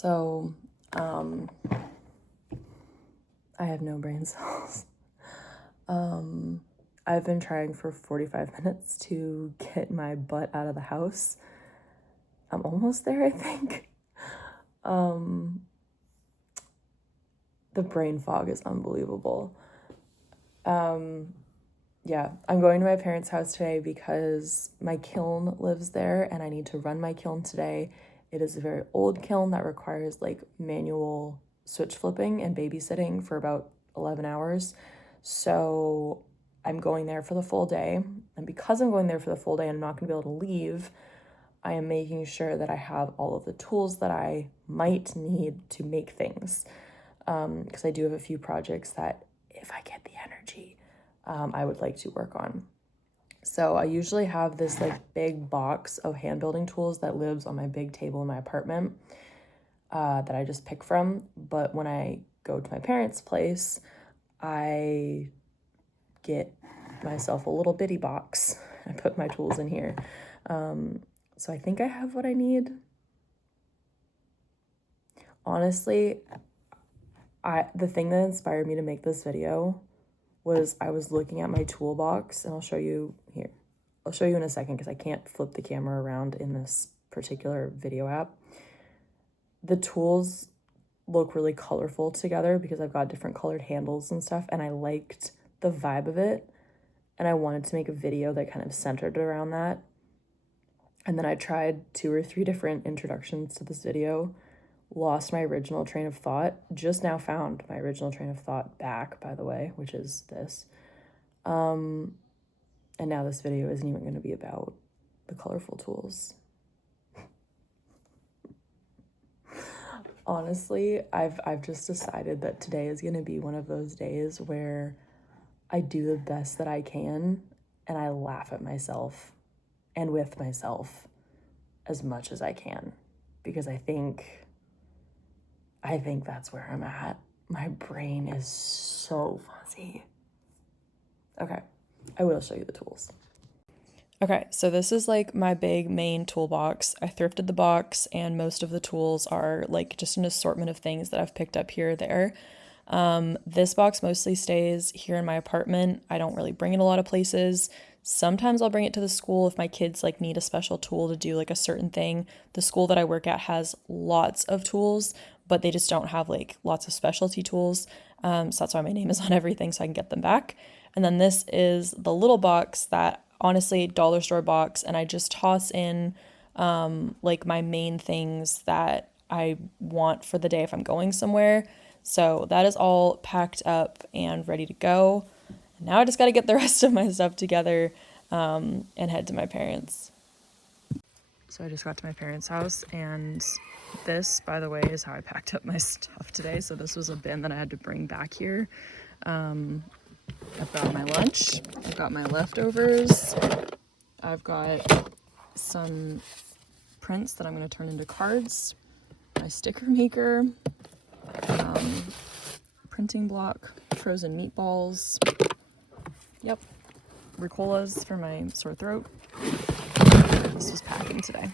So, I have no brain cells. I've been trying for 45 minutes to get my butt out of the house. I'm almost there, I think. The brain fog is unbelievable. Yeah, I'm going to my parents' house today because my kiln lives there and I need to run my kiln today. It is a very old kiln that requires like manual switch flipping and babysitting for about 11 hours. So I'm going there for the full day. And because I'm going there for the full day and I'm not going to be able to leave, I am making sure that I have all of the tools that I might need to make things. Because I do have a few projects that if I get the energy, I would like to work on. So I usually have this like big box of hand building tools that lives on my big table in my apartment that I just pick from. But when I go to my parents' place, I get myself a little bitty box. I put my tools in here. So I think I have what I need. Honestly, the thing that inspired me to make this video was I was looking at my toolbox, and I'll show you here. I'll show you in a second because I can't flip the camera around in this particular video app. The tools look really colorful together because I've got different colored handles and stuff, and I liked the vibe of it, and I wanted to make a video that kind of centered around that. And then I tried 2 or 3 different introductions to this video, lost my original train of thought, just now found my original train of thought back, by the way, which is this. And now this video isn't even going to be about the colorful tools. Honestly, I've just decided that today is going to be one of those days where I do the best that I can and I laugh at myself and with myself as much as I can, because I think that's where I'm at. My brain is so fuzzy. Okay, I will show you the tools. Okay, so this is like my big main toolbox. I thrifted the box and most of the tools are like just an assortment of things that I've picked up here or there. This box mostly stays here in my apartment. I don't really bring it a lot of places. Sometimes I'll bring it to the school if my kids like need a special tool to do like a certain thing. The school that I work at has lots of tools, but they just don't have like lots of specialty tools. So that's why my name is on everything so I can get them back. And then this is the little box that honestly dollar store box, and I just toss in like my main things that I want for the day if I'm going somewhere. So that is all packed up and ready to go. And now I just got to get the rest of my stuff together and head to my parents. So I just got to my parents' house, and this, by the way, is how I packed up my stuff today. So this was a bin that I had to bring back here. I've got my lunch, I've got my leftovers, I've got some prints that I'm going to turn into cards, my sticker maker, printing block, frozen meatballs, yep, Ricolas for my sore throat. This was packing today.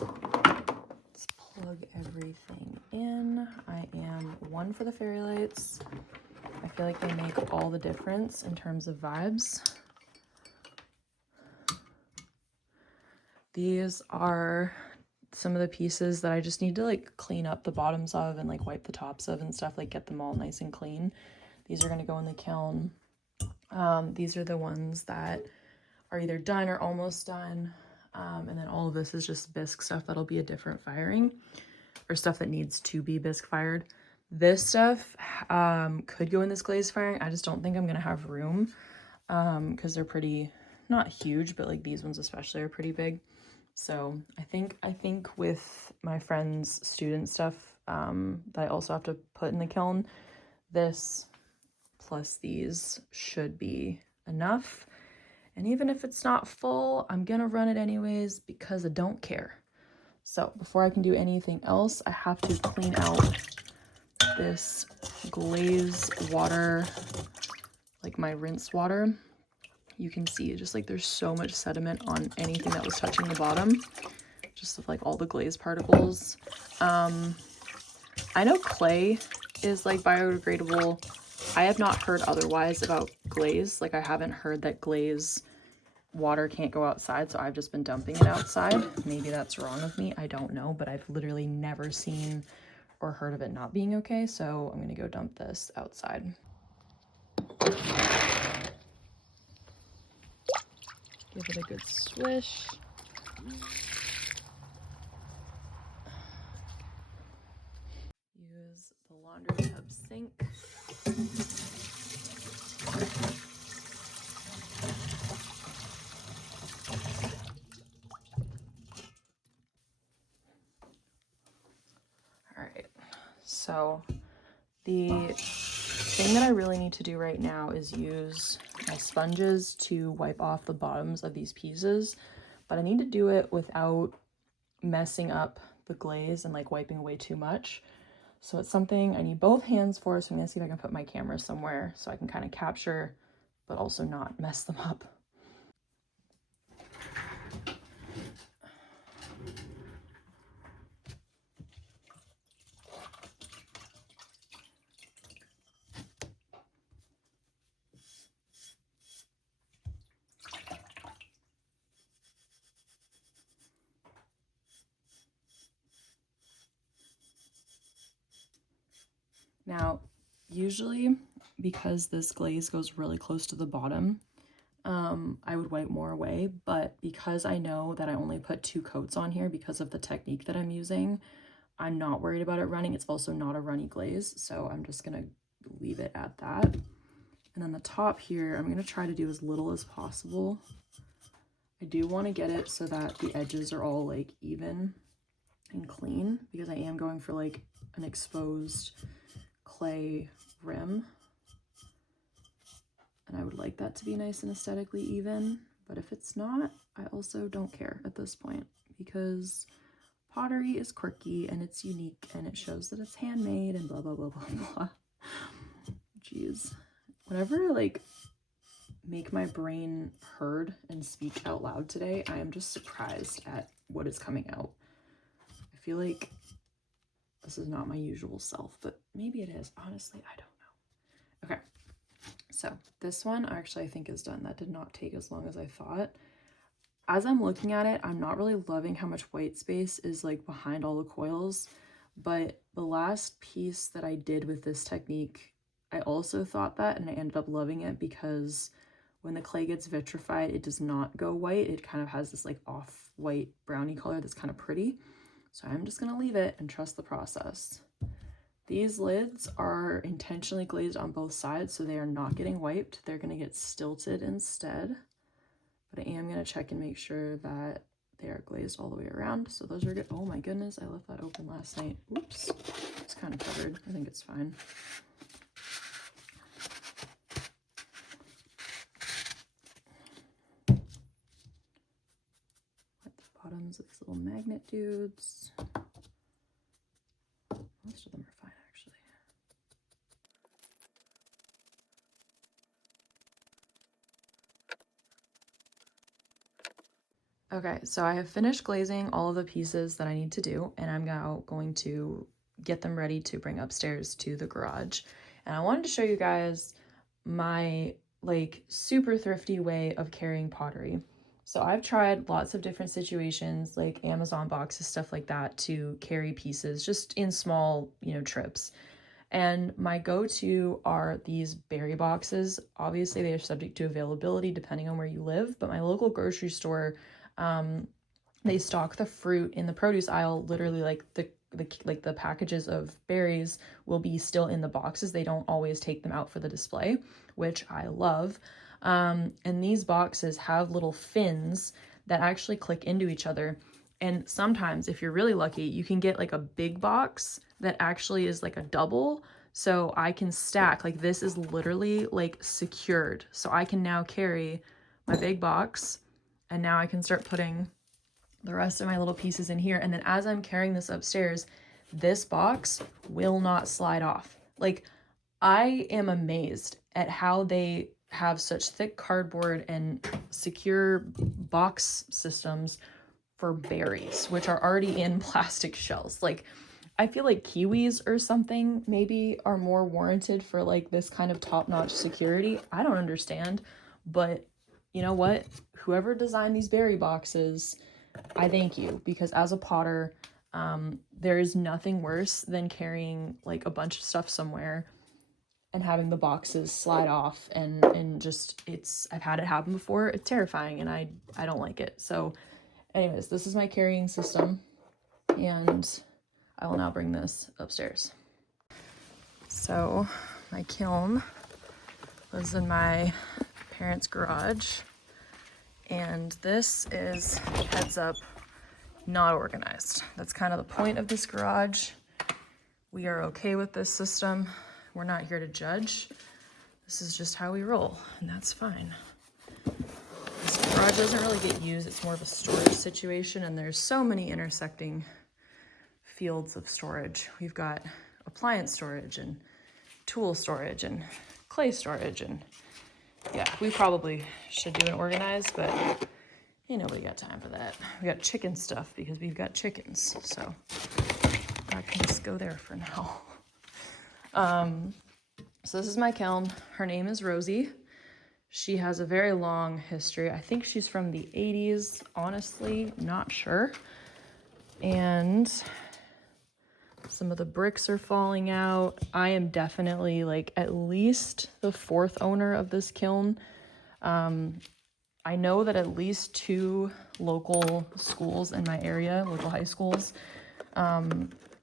Let's plug everything in. I am 1 for the fairy lights. I feel like they make all the difference in terms of vibes. These are some of the pieces that I just need to like clean up the bottoms of and like wipe the tops of and stuff, like get them all nice and clean. These are going to go in the kiln. These are the ones that are either done or almost done. And then all of this is just bisque stuff that'll be a different firing, or stuff that needs to be bisque fired. This stuff could go in this glaze firing. I just don't think I'm gonna have room because they're pretty, not huge, but like these ones especially are pretty big. So I think with my friend's student stuff that I also have to put in the kiln, this plus these should be enough. And even if it's not full, I'm gonna run it anyways because I don't care. So before I can do anything else, I have to clean out this glaze water, like my rinse water. You can see just like there's so much sediment on anything that was touching the bottom. just of like all the glaze particles. I know clay is like biodegradable. I have not heard otherwise about glaze. Like I haven't heard that glaze water can't go outside, so I've just been dumping it outside. Maybe that's wrong of me, I don't know, but I've literally never seen or heard of it not being okay, so I'm gonna go dump this outside. Give it a good swish. Use the laundry tub sink. All right, so the thing that I really need to do right now is use my sponges to wipe off the bottoms of these pieces, but I need to do it without messing up the glaze and like wiping away too much. So it's something I need both hands for, so I'm gonna see if I can put my camera somewhere so I can kind of capture, but also not mess them up. Now, usually, because this glaze goes really close to the bottom, I would wipe more away, but because I know that I only put 2 coats on here because of the technique that I'm using, I'm not worried about it running. It's also not a runny glaze, so I'm just gonna leave it at that. And then the top here, I'm gonna try to do as little as possible. I do want to get it so that the edges are all like even and clean, because I am going for like an exposed clay rim, and I would like that to be nice and aesthetically even, but if it's not, I also don't care at this point, because pottery is quirky and it's unique and it shows that it's handmade and blah blah blah blah blah. Jeez, whenever I like make my brain heard and speak out loud today, I am just surprised at what is coming out. I feel like this is not my usual self, but maybe it is. Honestly, I don't know. Okay, so this one actually I think is done. That did not take as long as I thought. As I'm looking at it, I'm not really loving how much white space is like behind all the coils, but the last piece that I did with this technique, I also thought that, and I ended up loving it because when the clay gets vitrified, it does not go white. It kind of has this like off-white brownie color that's kind of pretty. So I'm just gonna leave it and trust the process. These lids are intentionally glazed on both sides, so they are not getting wiped. They're gonna get stilted instead. But I am gonna check and make sure that they are glazed all the way around. So those are good. Oh my goodness, I left that open last night. Oops, it's kind of covered. I think it's fine. Bottoms of these little magnet dudes. Most of them are fine, actually. Okay, so I have finished glazing all of the pieces that I need to do, and I'm now going to get them ready to bring upstairs to the garage. And I wanted to show you guys my like super thrifty way of carrying pottery. So I've tried lots of different situations, like Amazon boxes, stuff like that, to carry pieces just in small, trips. And my go-to are these berry boxes. Obviously, they are subject to availability depending on where you live, but my local grocery store, they stock the fruit in the produce aisle, literally like the packages of berries will be still in the boxes. They don't always take them out for the display, which I love. And these boxes have little fins that actually click into each other. And sometimes, if you're really lucky, you can get like a big box that actually is like a double. So I can stack, like this is literally like secured. So I can now carry my big box, and now I can start putting the rest of my little pieces in here. And then as I'm carrying this upstairs, this box will not slide off. Like, I am amazed at how they have such thick cardboard and secure box systems for berries, which are already in plastic shells. Like, I feel like kiwis or something maybe are more warranted for like this kind of top-notch security. I don't understand, but you know what? Whoever designed these berry boxes, I thank you, because as a potter, there is nothing worse than carrying like a bunch of stuff somewhere and having the boxes slide off and just, I've had it happen before. It's terrifying and I don't like it. So anyways, this is my carrying system and I will now bring this upstairs. So my kiln was in my parents' garage and this is, heads up, not organized. That's kind of the point of this garage. We are okay with this system. We're not here to judge. This is just how we roll, and that's fine. This garage doesn't really get used. It's more of a storage situation, and there's so many intersecting fields of storage. We've got appliance storage and tool storage and clay storage, and yeah, we probably should do an organized, but ain't nobody got time for that. We got chicken stuff because we've got chickens, so I can just go there for now. So this is my kiln. Her name is Rosie. She has a very long history. I think she's from the 80s, honestly, not sure. And some of the bricks are falling out. I am definitely like at least the fourth owner of this kiln. I know that at least 2 local schools in my area, local high schools,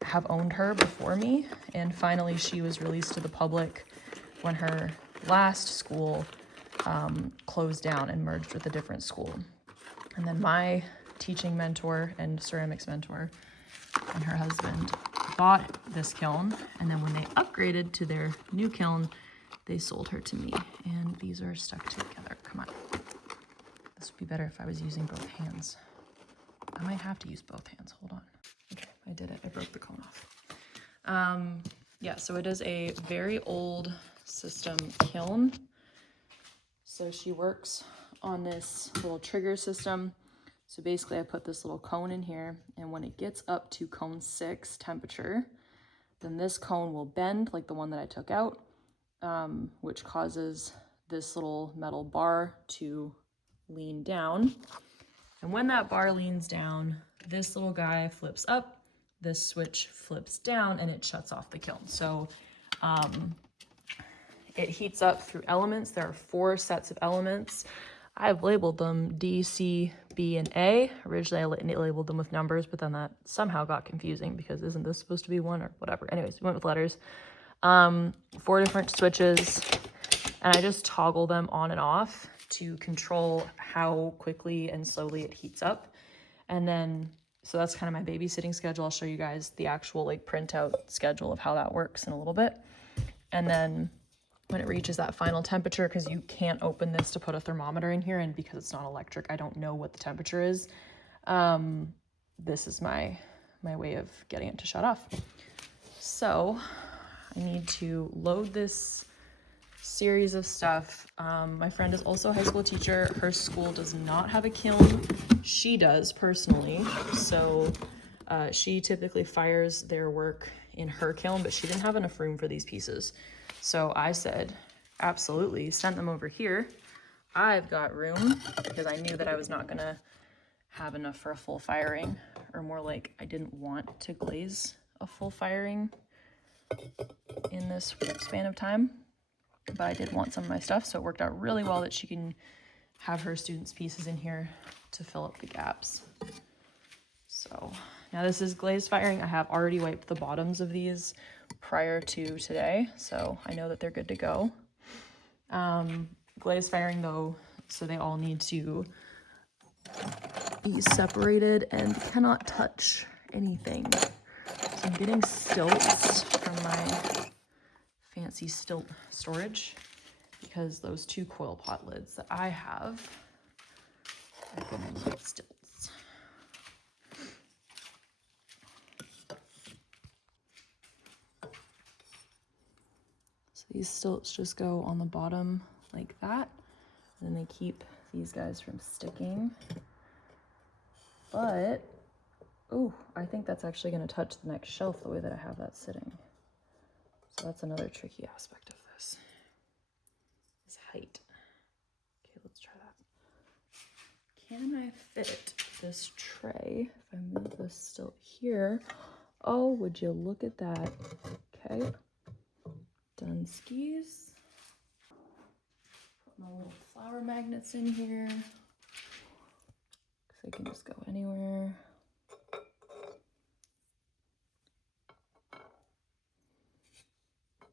have owned her before me, and finally she was released to the public when her last school closed down and merged with a different school. And then my teaching mentor and ceramics mentor and her husband bought this kiln, and then when they upgraded to their new kiln, they sold her to me, and these are stuck together. Come on. This would be better if I was using both hands. I might have to use both hands. Hold on. Okay, I did it. I broke the cone off. Yeah, so it is a very old system kiln. So she works on this little trigger system. So basically I put this little cone in here, and when it gets up to cone 6 temperature, then this cone will bend like the one that I took out, which causes this little metal bar to lean down. And when that bar leans down, this little guy flips up, this switch flips down, and it shuts off the kiln. So it heats up through elements. There are 4 sets of elements. I've labeled them D, C, B, and A. Originally I labeled them with numbers, but then that somehow got confusing because isn't this supposed to be 1 or whatever? Anyways, we went with letters. 4 different switches, and I just toggle them on and off to control how quickly and slowly it heats up. And then, so that's kind of my babysitting schedule. I'll show you guys the actual like printout schedule of how that works in a little bit. And then when it reaches that final temperature, because you can't open this to put a thermometer in here, and because it's not electric, I don't know what the temperature is. This is my way of getting it to shut off. So I need to load this series of stuff. My friend is also a high school teacher. Her school does not have a kiln. She does personally. So she typically fires their work in her kiln, but she didn't have enough room for these pieces. So I said, absolutely, send them over here. I've got room, because I knew that I was not gonna have enough for a full firing, or more like I didn't want to glaze a full firing in this span of time. But I did want some of my stuff, so it worked out really well that she can have her students' pieces in here to fill up the gaps. So now this is glazed firing. I have already wiped the bottoms of these prior to today, so I know that they're good to go. Glazed firing though, so they all need to be separated and cannot touch anything. So I'm getting stilts from my fancy stilt storage, because those 2 coil pot lids that I have are gonna need stilts. So these stilts just go on the bottom like that, and they keep these guys from sticking. but, ooh, I think that's actually gonna touch the next shelf the way that I have that sitting. So that's another tricky aspect of this, is height. Okay, let's try that. Can I fit this tray, if I move this still here? Oh, would you look at that? Okay, done skis. Put my little flower magnets in here, because they can just go anywhere.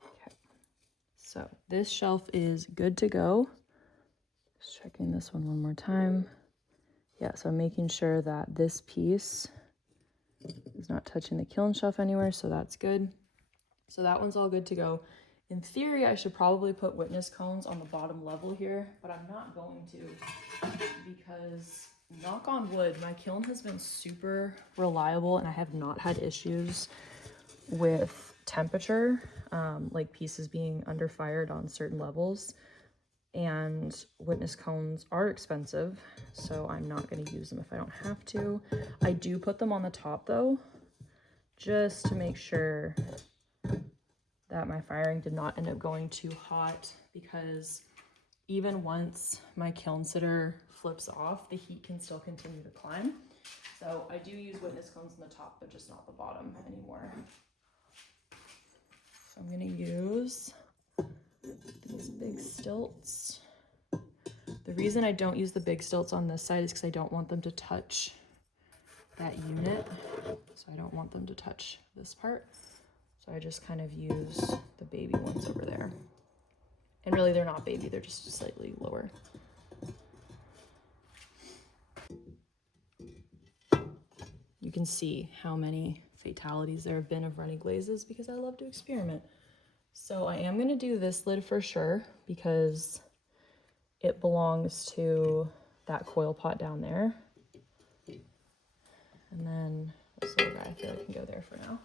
Okay, so this shelf is good to go. Just checking this one more time. Yeah, so I'm making sure that this piece is not touching the kiln shelf anywhere, so that's good. So that one's all good to go. In theory, I should probably put witness cones on the bottom level here, but I'm not going to, because knock on wood, my kiln has been super reliable and I have not had issues with temperature, like pieces being under fired on certain levels. And witness cones are expensive, so I'm not going to use them if I don't have to. I do put them on the top though, just to make sure that my firing did not end up going too hot, because even once my kiln sitter flips off, the heat can still continue to climb. So I do use witness cones on the top, but just not the bottom anymore. So I'm going to use these big stilts. The reason I don't use the big stilts on this side is because I don't want them to touch that unit. So I don't want them to touch this part. So I just kind of use the baby ones over there. And really they're not baby, they're just slightly lower. You can see how many fatalities there have been of runny glazes because I love to experiment. So I am gonna do this lid for sure because it belongs to that coil pot down there. And then this little guy, I feel like can go there for now.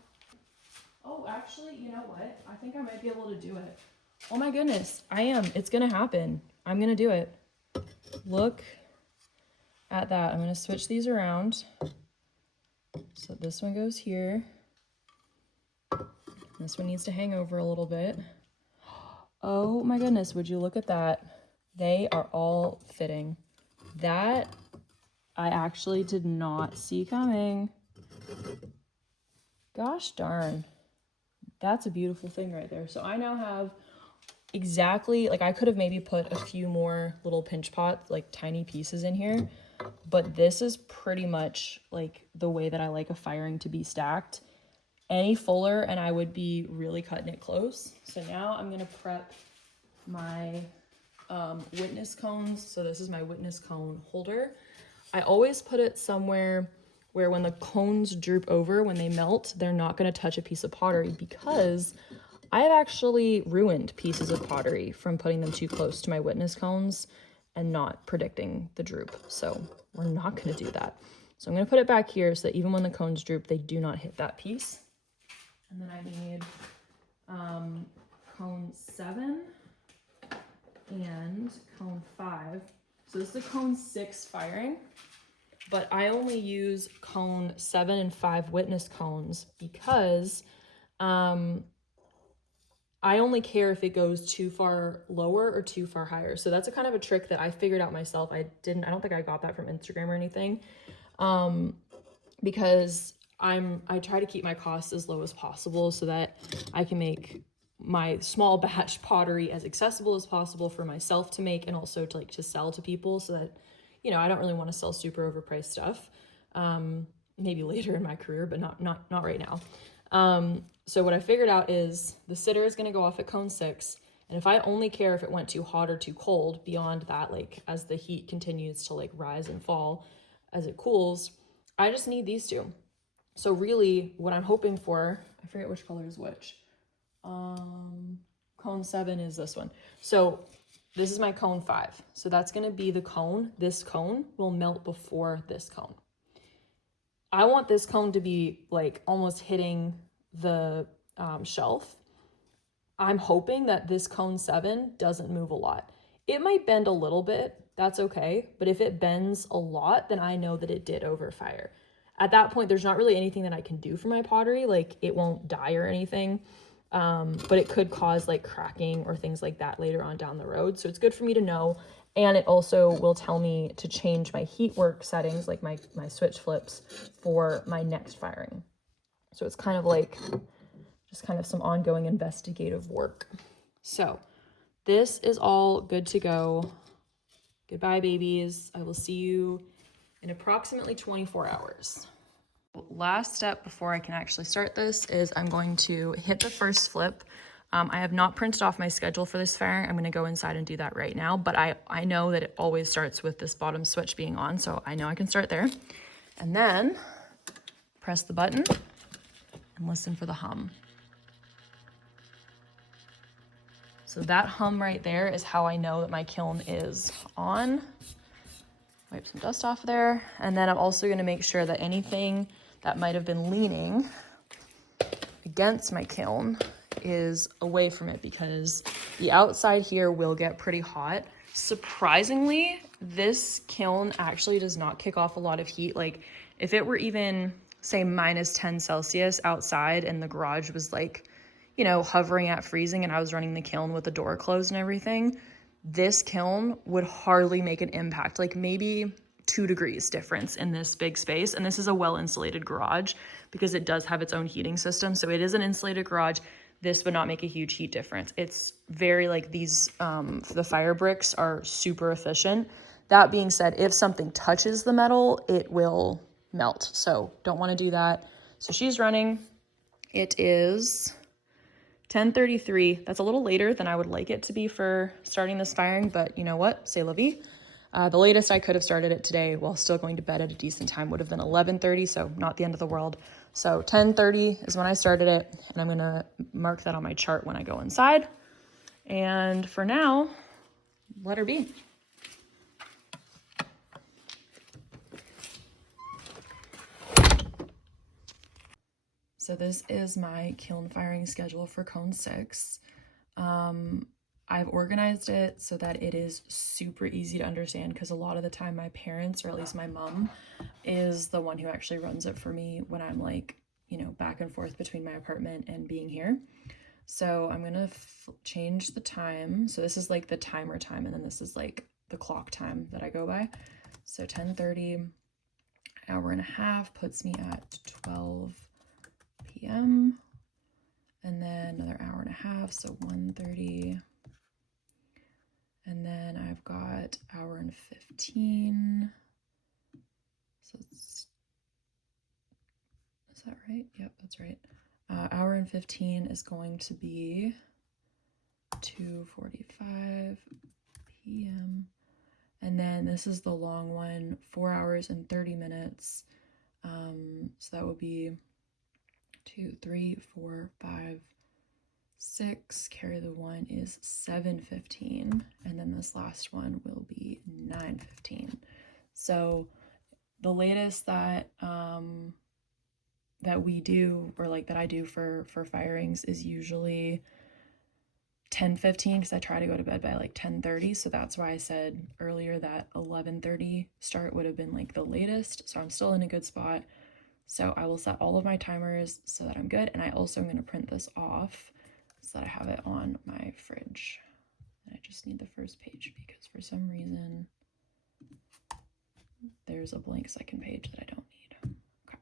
Oh, actually, you know what? I think I might be able to do it. Oh my goodness, I am. It's gonna happen. I'm gonna do it. Look at that. I'm gonna switch these around. So this one goes here. This one needs to hang over a little bit. Oh my goodness, would you look at that? They are all fitting. That I actually did not see coming. Gosh darn. That's a beautiful thing right there. So I now have exactly, like I could have maybe put a few more little pinch pots, like tiny pieces in here, but this is pretty much like the way that I like a firing to be stacked. Any fuller and I would be really cutting it close. So now I'm gonna prep my witness cones. So this is my witness cone holder. I always put it somewhere where when the cones droop over, when they melt, they're not gonna touch a piece of pottery, because I have actually ruined pieces of pottery from putting them too close to my witness cones and not predicting the droop. So we're not gonna do that. So I'm gonna put it back here so that even when the cones droop, they do not hit that piece. And then I need cone 7 and cone 5. So this is a cone 6 firing, but I only use cone 7 and 5 witness cones because I only care if it goes too far lower or too far higher. So that's a kind of a trick that I figured out myself. I don't think I got that from Instagram or anything, because I try to keep my costs as low as possible so that I can make my small batch pottery as accessible as possible for myself to make and also to like to sell to people, so that, you know, I don't really want to sell super overpriced stuff. Maybe later in my career, but not right now. So what I figured out is the sitter is going to go off at cone 6. And if I only care if it went too hot or too cold, beyond that, like as the heat continues to like rise and fall as it cools, I just need these two. So really what I'm hoping for, I forget which color is which. Cone 7 is this one. So this is my cone 5. So that's going to be the cone. This cone will melt before this cone. I want this cone to be like almost hitting the shelf. I'm hoping that this cone 7 doesn't move a lot. It might bend a little bit, that's okay. But if it bends a lot, then I know that it did overfire. At that point, there's not really anything that I can do for my pottery. Like, it won't die or anything. But it could cause like cracking or things like that later on down the road. So it's good for me to know. And it also will tell me to change my heat work settings, like my switch flips, for my next firing. So it's kind of like just kind of some ongoing investigative work. So this is all good to go. Goodbye, babies. I will see you in approximately 24 hours. Last step before I can actually start this is I'm going to hit the first flip. I have not printed off my schedule for this firing. I'm going to go inside and do that right now, but I know that it always starts with this bottom switch being on, so I know I can start there. And then press the button and listen for the hum. So that hum right there is how I know that my kiln is on. Wipe some dust off there. And then I'm also going to make sure that anything that might have been leaning against my kiln is away from it, because the outside here will get pretty hot. Surprisingly, this kiln actually does not kick off a lot of heat. Like, if it were even, say, minus 10 Celsius outside and the garage was like, you know, hovering at freezing and I was running the kiln with the door closed and everything, this kiln would hardly make an impact. Like, maybe 2 degrees difference in this big space. And this is a well-insulated garage because it does have its own heating system. So it is an insulated garage. This would not make a huge heat difference. It's very like these, the fire bricks are super efficient. That being said, if something touches the metal, it will melt. So don't want to do that. So she's running. It is 10:33. That's a little later than I would like it to be for starting this firing, but you know what? C'est la vie. The latest I could have started it today while still going to bed at a decent time would have been 11:30, so not the end of the world. So 10:30 is when I started it, and I'm gonna mark that on my chart when I go inside. And for now, let her be. So this is my kiln firing schedule for cone 6. I've organized it so that it is super easy to understand, because a lot of the time my parents, or at least my mom, is the one who actually runs it for me when I'm like, you know, back and forth between my apartment and being here. So I'm gonna change the time. So this is like the timer time, and then this is like the clock time that I go by. So 10:30, hour and a half puts me at 12 p.m. and then another hour and a half, so 1:30. And then I've got hour and 15. So is that right? Yep, that's right. Hour and 15 is going to be 2:45 p.m. And then this is the long one, 4 hours and 30 minutes. So that would be 2, 3, 4, 5, 6, carry the 1 is 7:15, and then this last one will be 9:15. So the latest that that we do, or like that I do for firings, is usually 10:15, because I try to go to bed by like 10:30. So that's why I said earlier that 11:30 start would have been like the latest. So I'm still in a good spot. So I will set all of my timers so that I'm good. And I also am going to print this off so that I have it on my fridge. And I just need the first page, because for some reason there's a blank second page that I don't need. Okay.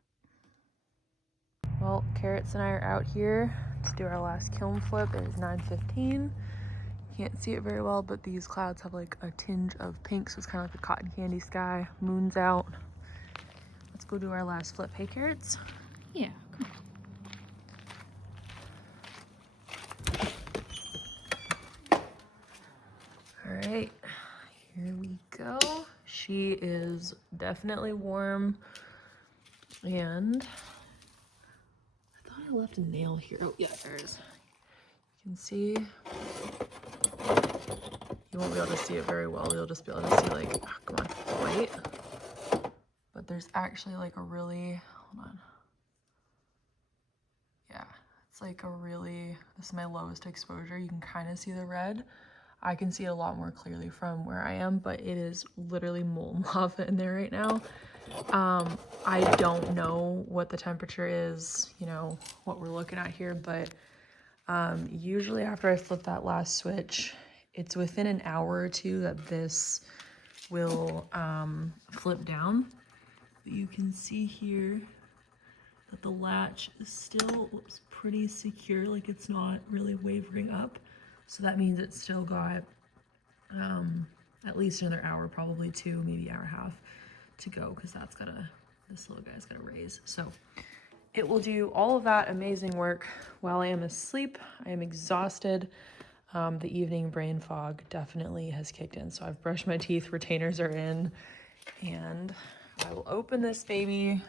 Well, Carrots and I are out here to do our last kiln flip. It is 9:15. Can't see it very well, but these clouds have like a tinge of pink, so it's kind of like a cotton candy sky. Moon's out. Let's go do our last flip. Hey, Carrots? Yeah, come on. All right, here we go. She is definitely warm, and I thought I left a nail here. Oh yeah, there it is. You can see, you won't be able to see it very well. You'll just be able to see like, oh, come on, white. But there's actually like a really, hold on. Yeah, it's like a really, this is my lowest exposure. You can kind of see the red. I can see it a lot more clearly from where I am, but it is literally molten lava in there right now. I don't know what the temperature is, you know, what we're looking at here, but usually after I flip that last switch, it's within an hour or two that this will flip down. But you can see here that the latch is still pretty secure, like it's not really wavering up. So that means it's still got at least another hour, probably two, maybe hour and a half to go, because this little guy's gotta raise. So it will do all of that amazing work while I am asleep. I am exhausted. The evening brain fog definitely has kicked in. So I've brushed my teeth, retainers are in, and I will open this baby.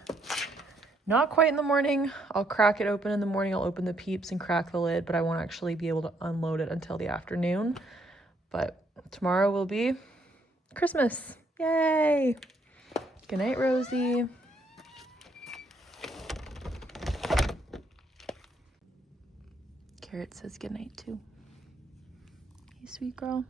Not quite in the morning. I'll crack it open in the morning. I'll open the peeps and crack the lid, but I won't actually be able to unload it until the afternoon. But tomorrow will be Christmas. Yay! Good night, Rosie. Carrot says good night too. Hey, sweet girl.